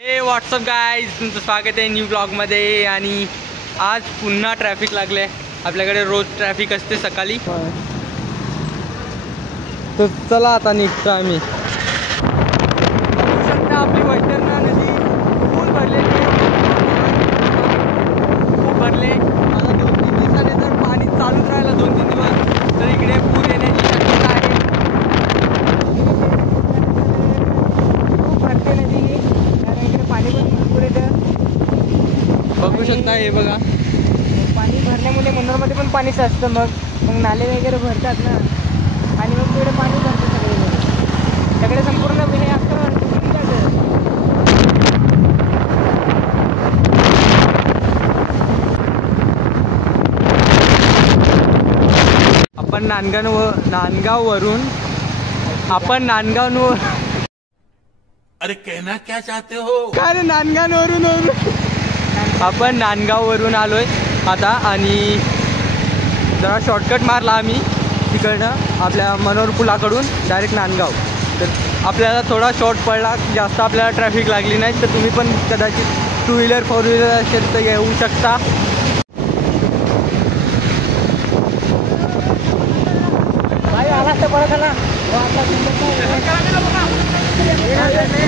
हे WhatsApp guys, तुमचं स्वागत आहे न्यू ब्लॉगमध्ये। आणि आज पुन्हा ट्रॅफिक लागले। आपल्याकडे रोज ट्रॅफिक असते सकाळी, तर चला आता निघतो आम्ही। सध्या आपली वैतरणा नदी फुल भरलेली आहे, खूप भरले। आता 2-3 दिवसाने जर पाणी चालूच राहिलं 2-3 दिवस तर इकडे पूर येण्याची शक्यता आहे। खूप भरते नदी, पाणी पण भरपूर येतं, बघू शकता। हे बघा, पाणी भरल्यामुळे मनोरमध्ये पण पाणी साचतं, मग नाले वगैरे भरतात ना, आणि मग तिकडे पाणी भरतं सगळे संपूर्ण हे असतं। आपण नांदगाववरून अरे कहना क्या चाहते हो? काय आपण नांदगाववरून आलोय आता, आणि जरा शॉर्टकट मारला आम्ही तिकडनं आपल्या मनोर पुलाकडून डायरेक्ट नांदगाव। तर आपल्याला थोडा शॉर्ट पडला, जास्त आपल्याला ट्रॅफिक लागली नाही, तर तुम्ही पण कदाचित 2 व्हीलर 4 व्हीलर असेल तर येऊ शकता।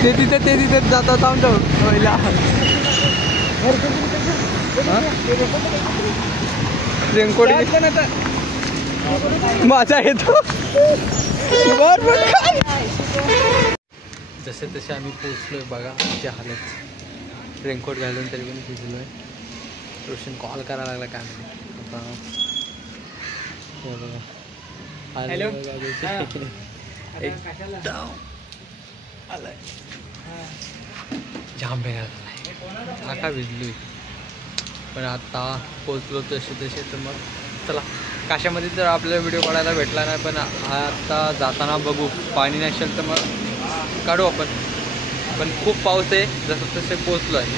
ते तिथे जाता थांबतो पहिला रेनकोट माझा येतो। जसे तसे आम्ही पोचलोय, बघा आमची हालत। रेनकोट घालून तरी पण भिजलोय। रोशन कॉल करायला लागला काय आता, बघा हॅलो जाम बेकार आका भिजलोय, पण आता पोचलो तसे तर मग चला। काशामध्ये तर आपल्याला व्हिडिओ काढायला भेटला नाही, पण आता जाताना बघू, पाणी नसेल तर मग काढू आपण। पण खूप पाऊस आहे, जसं तसे पोचलो आहे।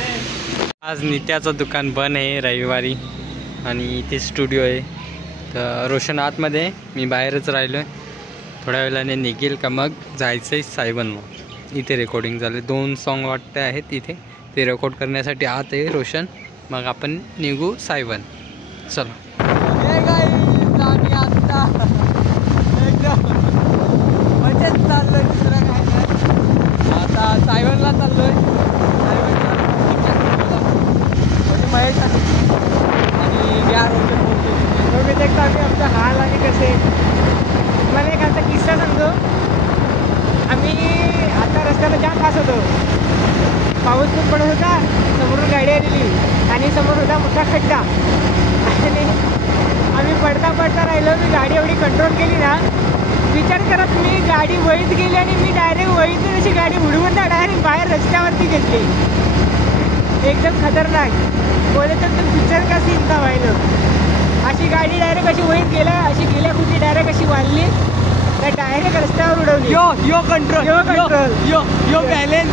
आज नित्याचं दुकान बंद आहे रविवारी, आणि इथे स्टुडिओ आहे। तर रोशन आतमध्ये, मी बाहेरच राहिलो आहे। थोड्या वेळाने निघेल का मग जायचं आहे सायबनला। इथे रेकॉर्डिंग झाले, 2 सॉन्ग वाटते आहेत इथे, ते रेकॉर्ड करण्यासाठी आत आहे रोशन। मग आपण निघू सायबन, चला। आम्ही आता एकदम मजेत चाललोय, दुसरं काय नाही। आता सायबनला चाललोय, महेश आणि या रोशन तुम्ही देखता आम्ही आमचा हाल आणि कसे। मला एक आता किस्सा सांगतो। आम्ही आता रस्त्याला जाम फास होतो, पाऊस खूप पडत होता, समोरून गाडी आलेली आणि समोर होता मोठा खड्डा, आणि आम्ही पडता राहिलो। मी गाडी एवढी कंट्रोल केली ना, विचार करा तुम्ही, गाडी वहीत गेली आणि मी डायरेक्ट वहीत अशी गाडी उडवून डायरेक्ट बाहेर रस्त्यावरती घेतली, एकदम खतरनाक। बोले तर विचार का सीन का व्हायला, अशी गाडी डायरेक्ट अशी वहीत गेल्या खुशी डायरेक्ट अशी वाढली, तर डायरेक्ट रस्त्यावर उडवली। यो कंट्रोल यो बॅलेन्स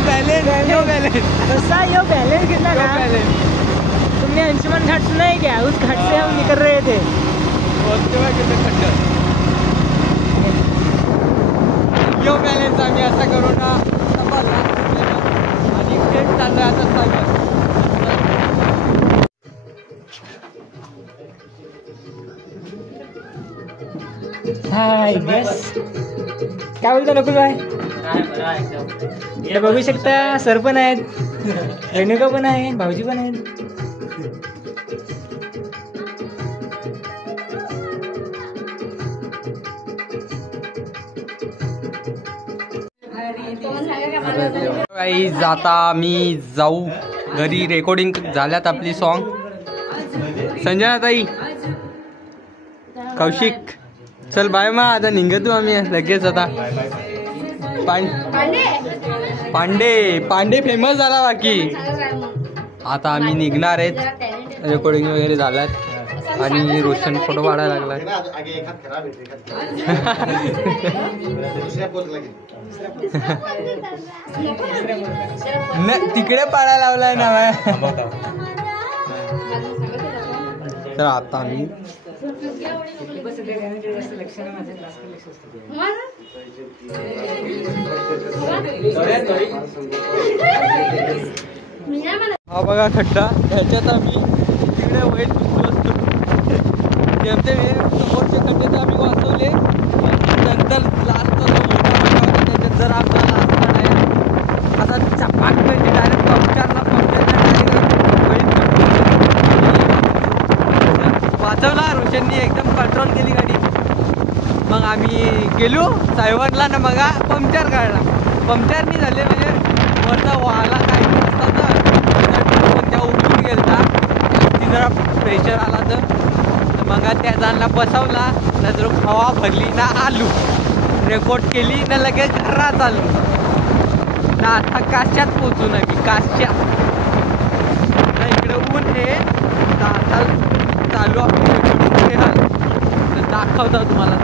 कसा यो बॅलेन्स घेतला ना। तुमने अंशुमन घाट सुना है क्या? उस घाट से हम निकल रहे थे, यो बॅलेन्स आम्ही असा करू ना आणि थेट चाललोय आता सायबर। हाय गॅस, काय बोलतो नकुल भाई? हे बघू शकता, सर पण आहेत, रेणुका पण आहे, भाऊजी पण आहेत। जाता मी जाऊ घरी, रेकॉर्डिंग झाल्यात आपली सॉन्ग। संजना ताई, कौशिक, चल बाय मग, आता निघतो आम्ही लगेच। आता पांडे फेमस झाला बाकी, आता आम्ही निघणार आहेत। रेकॉर्डिंग वगैरे झाल्यात, आणि रोशन फोटो काढायला लागलाय। तिकडे पाडायला लावलाय ना। तर आता आम्ही हा बघा खड्डा, ह्याच्यात आम्ही तिकडे वैल घुसलो असतो. जेमते हे समोरचे खड्डे तर आम्ही वाचवले, नंतर लास्टचा जो मोठा खड्डा होता त्याच्यात जर आमचा लास्टचा डायरेक्ट असा चपाक म्हणजे डायरेक्ट पंक्चरला डायरेक्ट वैल वाचवला. रोशननी एकदम कंट्रोल केली गाडी. मग आम्ही गेलो सायवनला ना, मग पंक्चर काढला. पंक्चर नाही झाले म्हणजे वरचा वाला काय असतात ना त्या उठून गेलता, ती जरा प्रेशर आला तर मग त्या जणांना बसवला. नंतर हवा भरली ना, आलू रेकॉर्ड केली ना, लगेच घरात आलो ना. आता काश्यात पोचू ना, मी काश्या ना, इकडे ऊन आहे. आता चालू आपली रेकॉर्डिंग दाखवता तुम्हाला.